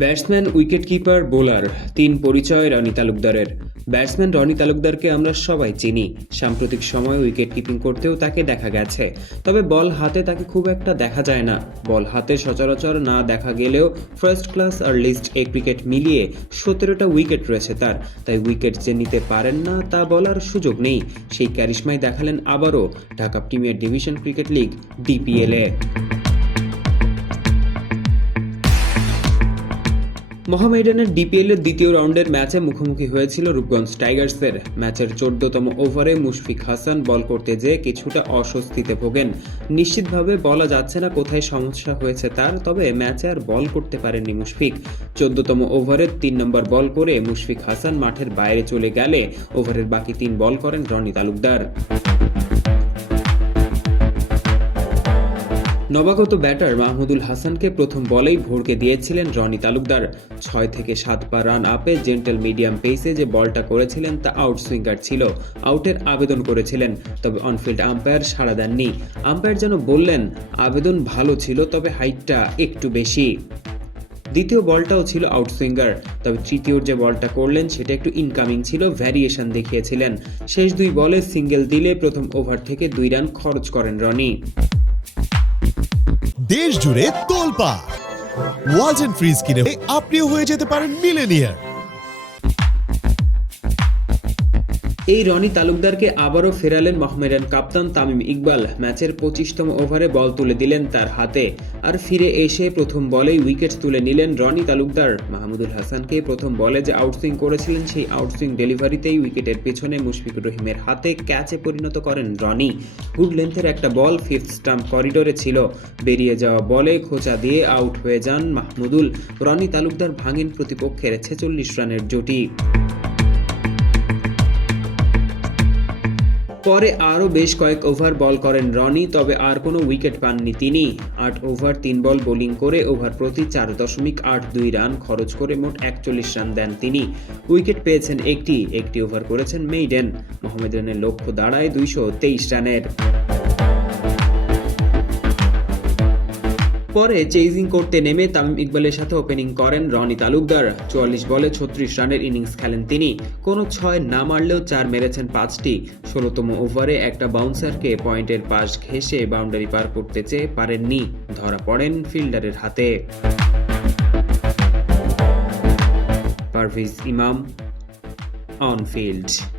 Batsman, wicketkeeper, bowler, তিন পরিচয় রনি তালুকদারের। ব্যাটসম্যান রনি তালুকদারকে আমরা সবাই চিনি। সাম্প্রতিক সময়ে উইকেট কিপিং করতেও তাকে দেখা গেছে। তবে বল হাতে তাকে খুব একটা দেখা যায় না। বল হাতে সচরাচর না দেখা গেলেও ফার্স্ট ক্লাস আর লিস্ট এ ক্রিকেট মিলিয়ে সতেরোটা উইকেট রয়েছে তার। তাই উইকেট যে নিতে পারেন না তা বলার সুযোগ নেই। সেই ক্যারিশমাই দেখালেন আবারও Dhaka premier division cricket league, ডিপিএলে মোহামেডানের ডিপিএল এর দ্বিতীয় রাউন্ডের ম্যাচে মুখোমুখি হয়েছিল রূপগঞ্জ টাইগার্সের। ম্যাচের চোদ্দতম ওভারে মুশফিক হাসান বল করতে যেয়ে কিছুটা অস্বস্তিতে ভোগেন। নিশ্চিতভাবে বলা যাচ্ছে না কোথায় সমস্যা হয়েছে তার, তবে ম্যাচে আর বল করতে পারেননি মুশফিক। চোদ্দতম ওভারে তিন নম্বর বল করে মুশফিক হাসান মাঠের বাইরে চলে গেলে ওভারের বাকি তিন বল করেন রনি তালুকদার। নবাগত ব্যাটার মাহমুদুল হাসানকে প্রথম বলেই ভোরকে দিয়েছিলেন রনি তালুকদার। ছয় থেকে সাত পা রান আপে জেন্টেল মিডিয়াম পেসে যে বলটা করেছিলেন তা আউট সুইঙ্গার ছিল। আউটের আবেদন করেছিলেন, তবে অনফিল্ড আম্পায়ার সাড়া দেননি। আম্পায়ার যেন বললেন, আবেদন ভালো ছিল, তবে হাইটটা একটু বেশি। দ্বিতীয় বলটাও ছিল আউটসুইঙ্গার তবে তৃতীয় যে বলটা করলেন সেটা একটু ইনকামিং ছিল ভ্যারিয়েশন দেখিয়েছিলেন। শেষ দুই বলে সিঙ্গেল দিলে প্রথম ওভার থেকে দুই রান খরচ করেন রনি। দেশ জুড়ে তোলপা ওয়াজ ফ্রিজ কিনে আপনিও হয়ে যেতে পারেন মিলেনিয়ার এই রনি তালুকদারকে আবারও ফেরালেন মোহামেডান কাপ্তান তামিম ইকবাল। ম্যাচের পঁচিশতম ওভারে বল তুলে দিলেন তার হাতে। আর ফিরে এসে প্রথম বলেই উইকেট তুলে নিলেন রনি তালুকদার। মাহমুদুল হাসানকে প্রথম বলে যে আউটসুইং করেছিলেন, সেই আউটসুইং ডেলিভারিতেই উইকেটের পেছনে মুশফিকুর রহিমের হাতে ক্যাচে পরিণত করেন রনি। গুড লেন্থের একটা বল ফিফথ স্টাম্প করিডোরে ছিল। বেরিয়ে যাওয়া বলে খোঁচা দিয়ে আউট হয়ে যান মাহমুদুল। রনি তালুকদার ভাঙেন প্রতিপক্ষের ছেচল্লিশ রানের জুটি। পরে আরও বেশ কয়েক ওভার বল করেন রনি, তবে আর কোনো উইকেট পাননি তিনি। আট ওভার, তিন বল বোলিং করে ওভার প্রতি চার দশমিক আট দুই রান খরচ করে মোট একচল্লিশ রান দেন তিনি। উইকেট পেয়েছেন একটি একটি ওভার করেছেন মেইডেন। মোহামেডানের লক্ষ্য দাঁড়ায় দুইশো তেইশ রানের। পরে চেজিং করতে নেমে তামিম ইকবালের সাথে ওপেনিং করেন রনি তালুকদার। চুয়াল্লিশ বলে ছত্রিশ রানের ইনিংস খেলেন তিনি। কোনো ছয় না মারলেও চার মেরেছেন পাঁচটি। ষোলোতম ওভারে একটা বাউন্সারকে পয়েন্টের পাশ ঘেঁষে বাউন্ডারি পার করতে চেয়ে পারেননি। ধরা পড়েন ফিল্ডারের হাতে। পারভিজ ইমাম, অন ফিল্ড।